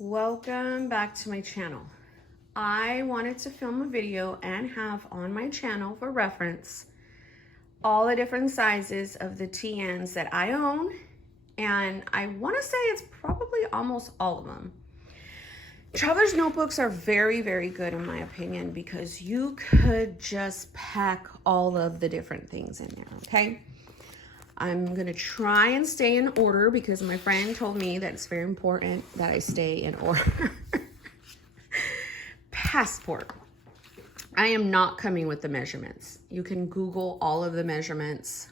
Welcome back to my channel. I wanted to film a video and have on my channel for reference all the different sizes of the TNs that I own, and I want to say it's probably almost all of them. Traveler's notebooks are very, very good in my opinion because you could just pack all of the different things in there, okay? I'm gonna try and stay in order because my friend told me that it's very important that I stay in order. Passport. I am not coming with the measurements. You can Google all of the measurements.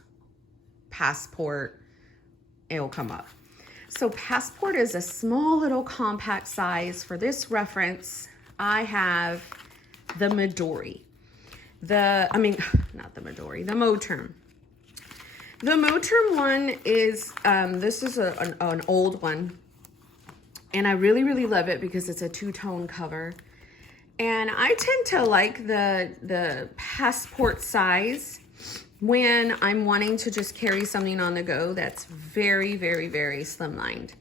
Passport, it'll come up. So Passport is a small little compact size. For this reference, I have the Midori. The Moterm. The Moterm one is, this is an old one, and I really, really love it because it's a two-tone cover. And I tend to like the Passport size when I'm wanting to just carry something on the go that's very, very, very slimlined.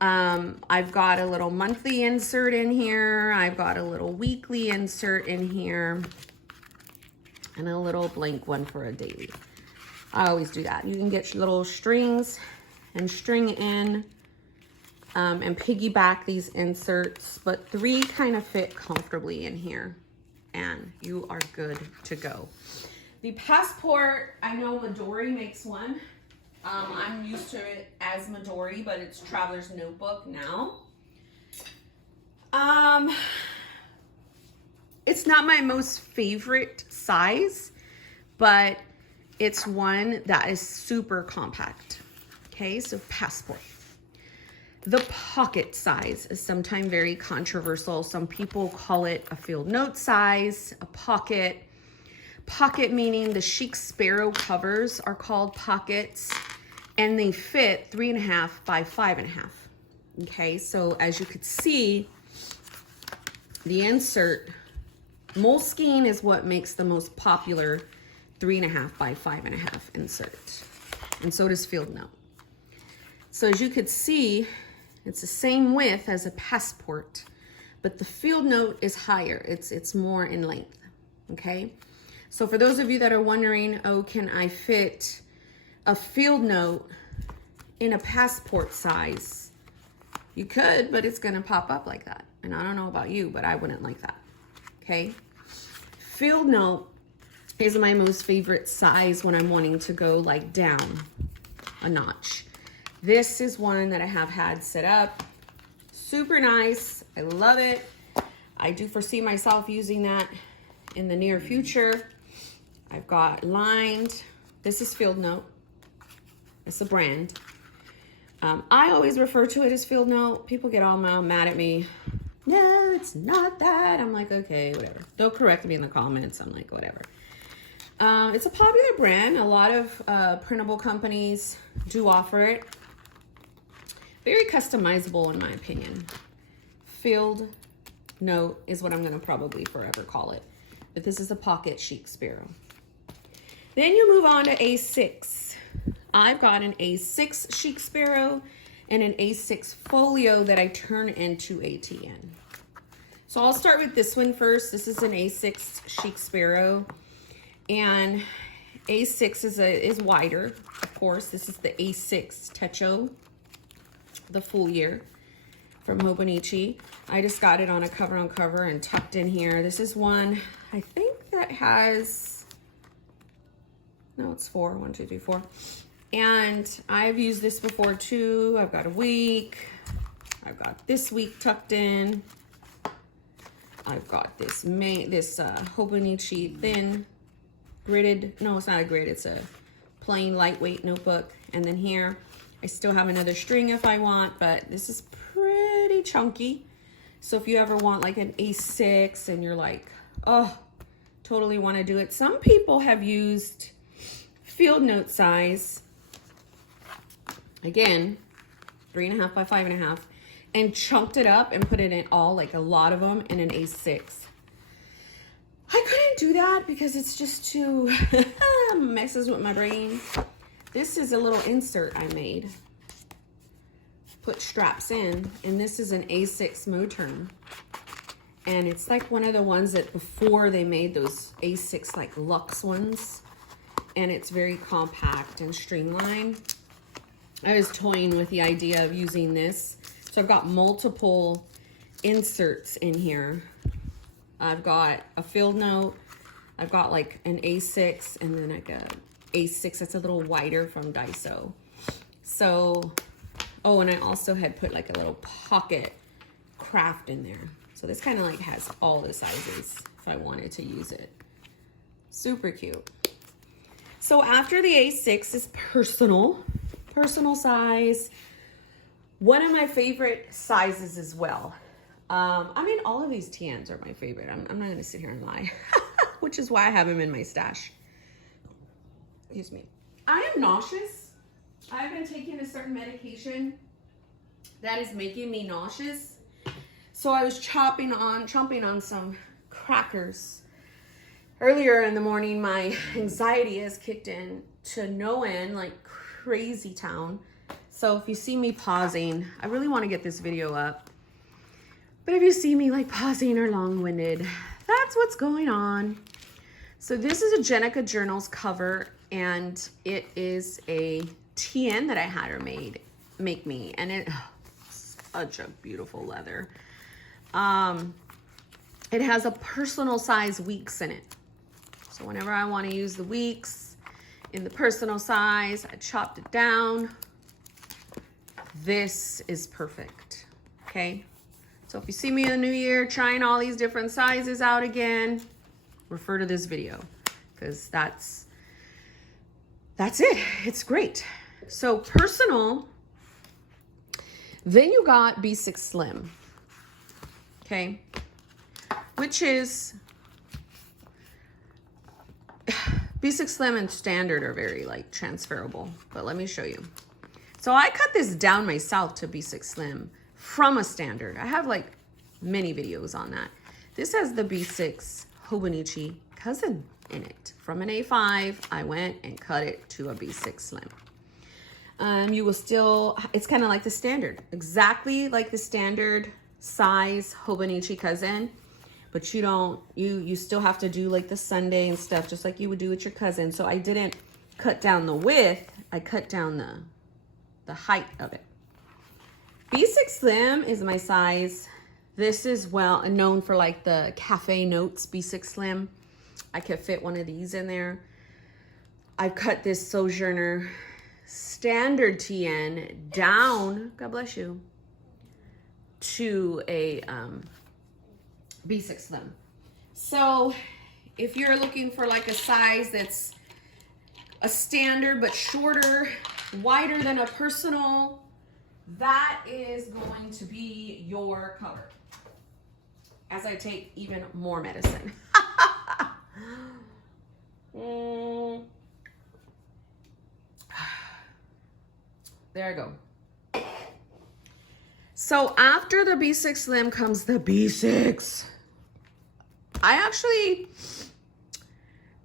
I've got a little monthly insert in here. I've got a little weekly insert in here, and a little blank one for a daily. I always do that. You can get your little strings and string in and piggyback these inserts, but 3 kind of fit comfortably in here and you are good to go. The Passport, I know Midori makes one. I'm used to it as Midori, but it's Traveler's Notebook now. It's not my most favorite size, but it's one that is super compact. Okay, so Passport. The pocket size is sometimes very controversial. Some people call it a field note size, a pocket. Pocket meaning the Chic Sparrow covers are called pockets, and they fit 3.5 by 5.5. Okay, so as you could see, the insert, Moleskine is what makes the most popular 3.5 by 5.5 insert, and so does Field Note. So as you could see, it's the same width as a Passport, but the Field Note is higher. It's more in length. Okay, so for those of you that are wondering, oh, can I fit a Field Note in a Passport size? You could, but it's gonna pop up like that, and I don't know about you, but I wouldn't like that. Okay, Field Note is my most favorite size when I'm wanting to go like down a notch. This is one that I have had set up. Super nice. I love it. I do foresee myself using that in the near future. I've got lined. This is Field Note. It's a brand. I always refer to it as Field Note. People get all mad at me. No, it's not that. I'm like, okay, whatever. They'll correct me in the comments. I'm like, whatever. It's a popular brand. A lot of printable companies do offer it. Very customizable in my opinion. Field Note is what I'm gonna probably forever call it. But this is a pocket Chic Sparrow. Then you move on to A6. I've got an A6 Chic Sparrow and an A6 Folio that I turn into ATN. So I'll start with this one first. This is an A6 Chic Sparrow. And A6 is wider, of course. This is the A6 Techo, the full year from Hobonichi. I just got it on a cover and tucked in here. This is one, I think that has, no, it's 4, 1, 2, 3, 4. And I've used this before too. I've got a week. I've got this week tucked in. I've got this Hobonichi thin gridded, no, it's not a grid, it's a plain lightweight notebook. And then here, I still have another string if I want, but this is pretty chunky. So if you ever want like an A6 and you're like, oh, totally want to do it. Some people have used Field Note size, again, 3.5 by 5.5, and chunked it up and put it in all, like a lot of them, in an A6. I couldn't do that because it's just too messes with my brain. This is a little insert I made. put straps in, and this is an A6 Moterm. And it's like one of the ones that before they made those A6 like luxe ones. And it's very compact and streamlined. I was toying with the idea of using this. So I've got multiple inserts in here. I've got a field note. I've got like an A6 and then like a A6 that's a little wider from Daiso. So, oh, and I also had put like a little pocket craft in there. So this kind of like has all the sizes if I wanted to use it. Super cute. So after the A6 is personal size. One of my favorite sizes as well. I mean, all of these TNs are my favorite. I'm not going to sit here and lie, which is why I have them in my stash. Excuse me. I am nauseous. I've been taking a certain medication that is making me nauseous. So I was chomping on some crackers. Earlier in the morning, my anxiety has kicked in to no end, like crazy town. So if you see me pausing, I really want to get this video up. But if you see me like pausing or long-winded, that's what's going on. So this is a Jenica Journals cover, and it is a TN that I had her make me, and it such a beautiful leather. It has a personal size weeks in it. So whenever I want to use the weeks in the personal size, I chopped it down. This is perfect, okay? So if you see me in the new year trying all these different sizes out again, refer to this video because that's it. It's great. So personal, then you got B6 Slim, okay? Which is, B6 Slim and Standard are very like transferable, but let me show you. So I cut this down myself to B6 Slim from a Standard. I have like many videos on that. This has the B6 Hobonichi Cousin in it. From an A5, I went and cut it to a B6 Slim. You will still, it's kind of like the Standard, exactly like the Standard size Hobonichi Cousin, but you don't, you still have to do like the Sunday and stuff, just like you would do with your cousin. So I didn't cut down the width, I cut down the height of it. B6 Slim is my size. This is well known for like the Cafe Notes B6 Slim. I could fit one of these in there. I've cut this Sojourner Standard TN down, God bless you, to a B6 Slim. So if you're looking for like a size that's a standard but shorter, wider than a personal, that is going to be your cover. As I take even more medicine. There I go. So after the B6 Slim comes the B6.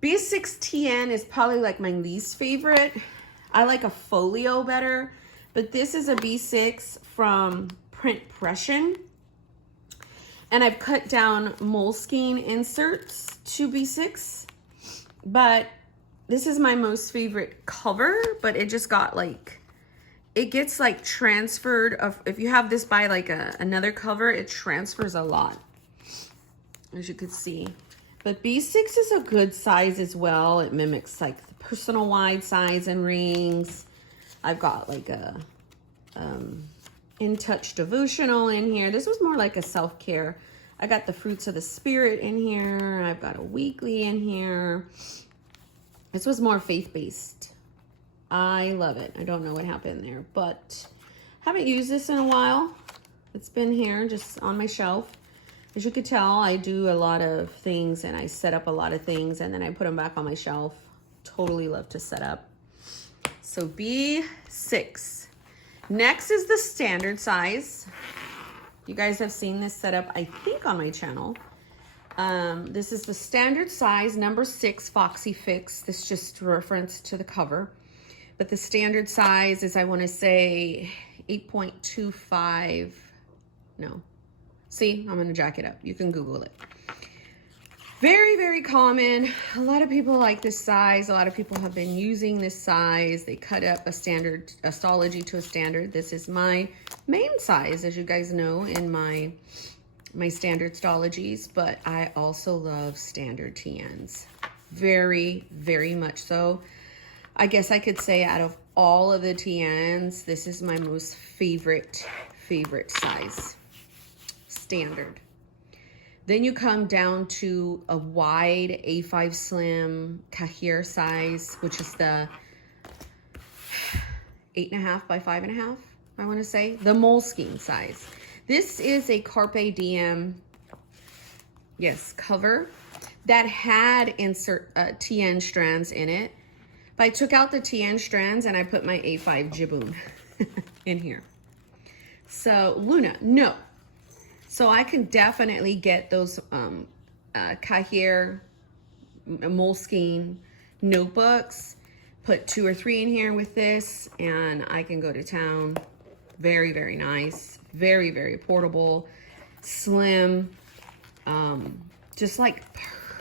B6 TN is probably like my least favorite. I like a folio better, but this is a B6 from Print Pression. And I've cut down Moleskine inserts to B6, but this is my most favorite cover, but it just got like, it gets like transferred of, if you have this by like another cover, it transfers a lot, as you could see. But B6 is a good size as well. It mimics like the personal wide size and rings. I've got like a In Touch devotional in here. This was more like a self-care. I got the Fruits of the Spirit in here. I've got a weekly in here. This was more faith-based. I love it. I don't know what happened there, but haven't used this in a while. It's been here just on my shelf. As you could tell, I do a lot of things and I set up a lot of things and then I put them back on my shelf. Totally love to set up. So B6. Next is the standard size. You guys have seen this set up, I think, on my channel. This is the standard size, number 6 Foxy Fix. This is just reference to the cover. But the standard size is, I want to say, 8.25, no. See, I'm gonna jack it up. You can Google it. Very, very common. A lot of people like this size. A lot of people have been using this size. They cut up a standard, a Stalogy to a standard. This is my main size, as you guys know, in my standard Stalogies, but I also love standard TNs. Very, very much so. I guess I could say out of all of the TNs, this is my most favorite size, standard. Then you come down to a wide A5 Slim Kahir size, which is the 8.5 by 5.5, I want to say, the Moleskine size. This is a Carpe Diem, yes, cover that had insert TN strands in it. But I took out the TN strands and I put my A5 Jibboom in here. So Luna, no. So I can definitely get those Kahir Moleskine notebooks, put 2 or 3 in here with this, and I can go to town. Very, very nice. Very, very portable, slim, just like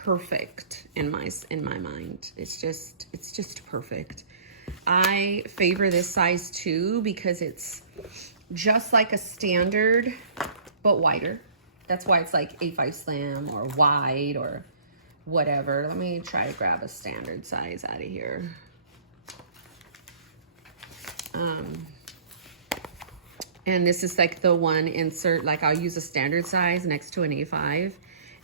perfect in my mind. It's just perfect. I favor this size too because it's just like a standard but wider. That's why it's like A5 Slim or wide or whatever. Let me try to grab a standard size out of here. And this is like the one insert, like I'll use a standard size next to an A5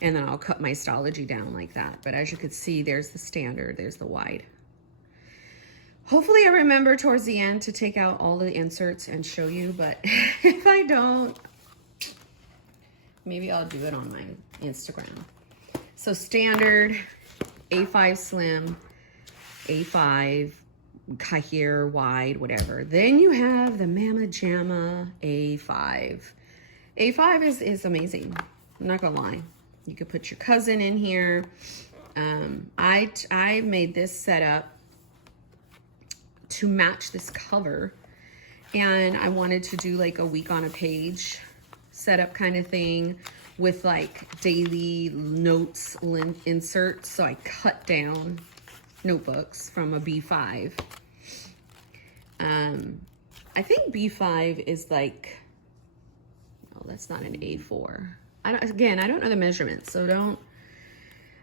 and then I'll cut my Stalogy down like that. But as you can see, there's the standard, there's the wide. Hopefully I remember towards the end to take out all the inserts and show you, but if I don't, maybe I'll do it on my Instagram. So standard, A5 Slim, A5, Kahir, wide, whatever. Then you have the Mama Jamma A5. A5 is amazing. I'm not gonna lie. You could put your cousin in here. I made this setup to match this cover, and I wanted to do like a week on a page setup kind of thing with like daily notes inserts. So I cut down notebooks from a B5. I think B5 is like, oh, that's not an A4. I don't know the measurements, so don't.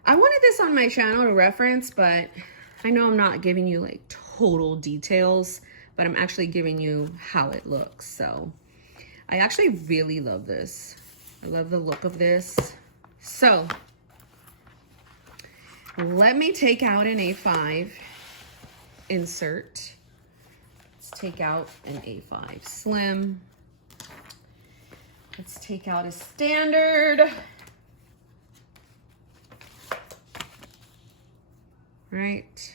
I wanted this on my channel to reference, but I know I'm not giving you like total details, but I'm actually giving you how it looks. So I actually really love this. I love the look of this. So let me take out an A5 insert. Let's take out an A5 Slim. Let's take out a standard. Right.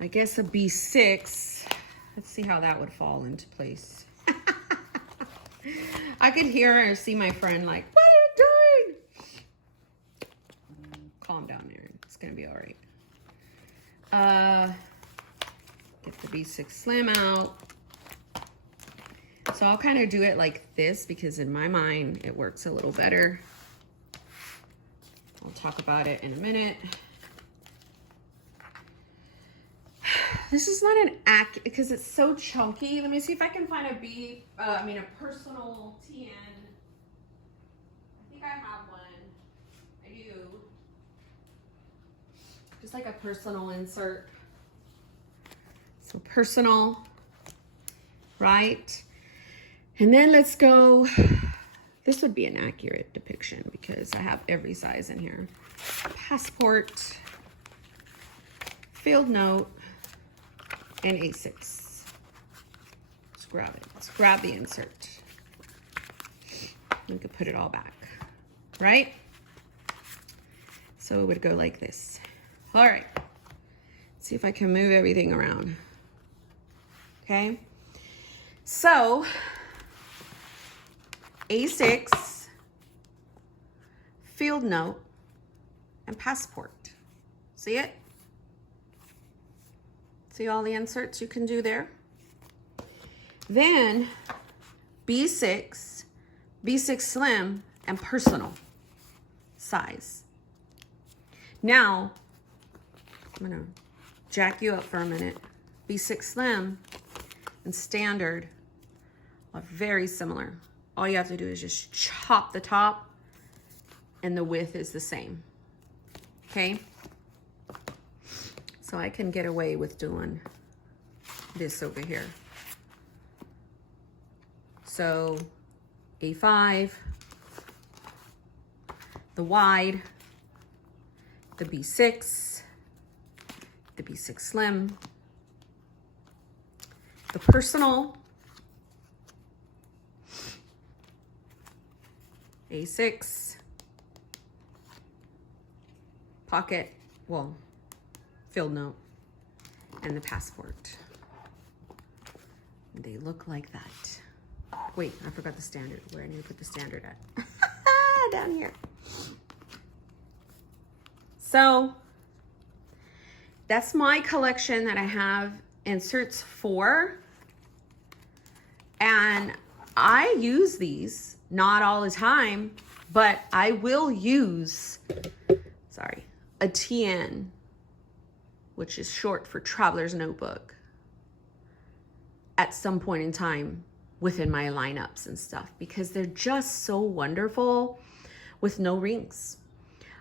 I guess a B6. Let's see how that would fall into place. I could hear or see my friend like, what are you doing? Calm down, Aaron. It's gonna be all right. Get the B6 Slim out. So I'll kind of do it like this because in my mind it works a little better. I'll talk about it in a minute. This is not an accurate because it's so chunky. Let me see if I can find a personal TN. I think I have one. I do. Just like a personal insert. So personal, right? And then let's go. This would be an accurate depiction because I have every size in here. Passport, field note, and A6. Let's grab it. Let's grab the insert. We could put it all back, right? So it would go like this. All right. Let's see if I can move everything around. Okay. So A6, field note, and passport. See it? See all the inserts you can do there? Then B6, B6 Slim, and personal size. Now, I'm gonna jack you up for a minute. B6 Slim and standard are very similar. All you have to do is just chop the top and the width is the same, okay? So I can get away with doing this over here. So A5, the wide, the B6, the B6 Slim, the personal, A6, pocket, well, field note, and the passport. They look like that. Wait, I forgot the standard. Where I need to put the standard at? Down here. So that's my collection that I have inserts for. And I use these, not all the time, but I will use, sorry, a TN, which is short for Traveler's Notebook, at some point in time within my lineups and stuff, because they're just so wonderful with no rings.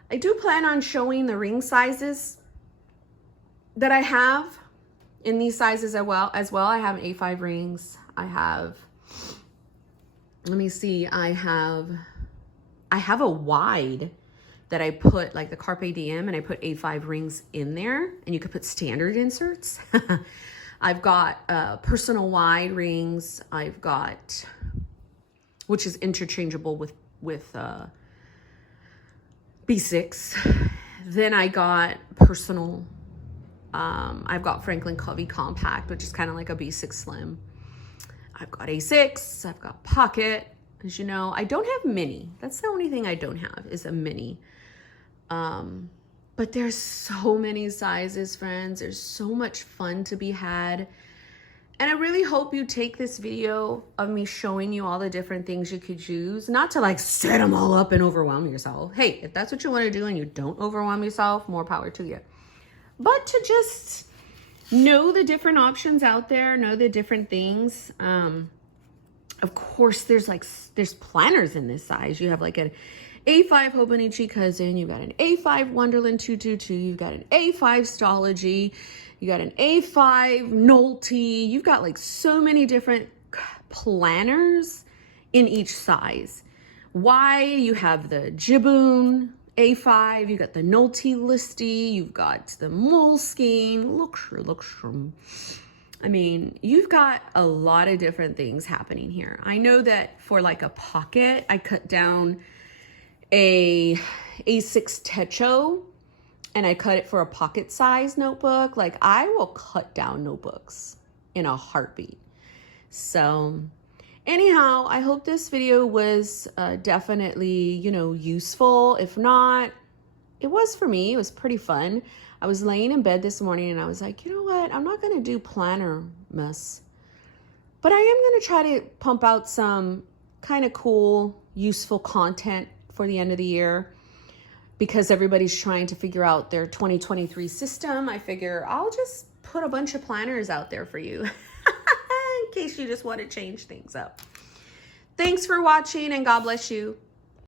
I do plan on showing the ring sizes that I have in these sizes as well. I have A5 rings. I have, let me see, I have a wide that I put like the Carpe Diem, and I put A5 rings in there, and you could put standard inserts. I've got personal wide rings. I've got, which is interchangeable with B6. Then I got personal. I've got Franklin Covey Compact, which is kind of like a B6 Slim. I've got A6. I've got Pocket. As you know, I don't have Mini. That's the only thing I don't have is a Mini. But there's so many sizes, friends. There's so much fun to be had. And I really hope you take this video of me showing you all the different things you could use, not to like set them all up and overwhelm yourself. Hey, if that's what you want to do and you don't overwhelm yourself, more power to you. But to just know the different options out there, know the different things. Of course, there's planners in this size. You have like an A5 Hobonichi Cousin, you've got an A5 Wonderland 222, you've got an A5 Stology, you got an A5 Nolte. You've got like so many different planners in each size. Y, you have the Jibboom A5, you got the Nolte Listy, you've got the Moleskine. Look. I mean, you've got a lot of different things happening here. I know that for like a pocket, I cut down a A6 Techo, and I cut it for a pocket size notebook. Like, I will cut down notebooks in a heartbeat. So anyhow, I hope this video was definitely, useful. If not, it was for me. It was pretty fun. I was laying in bed this morning and I was like, you know what? I'm not going to do planner mess, but I am going to try to pump out some kind of cool, useful content for the end of the year, because everybody's trying to figure out their 2023 system. I figure I'll just put a bunch of planners out there for you in case you just want to change things up. Thanks for watching, and God bless you.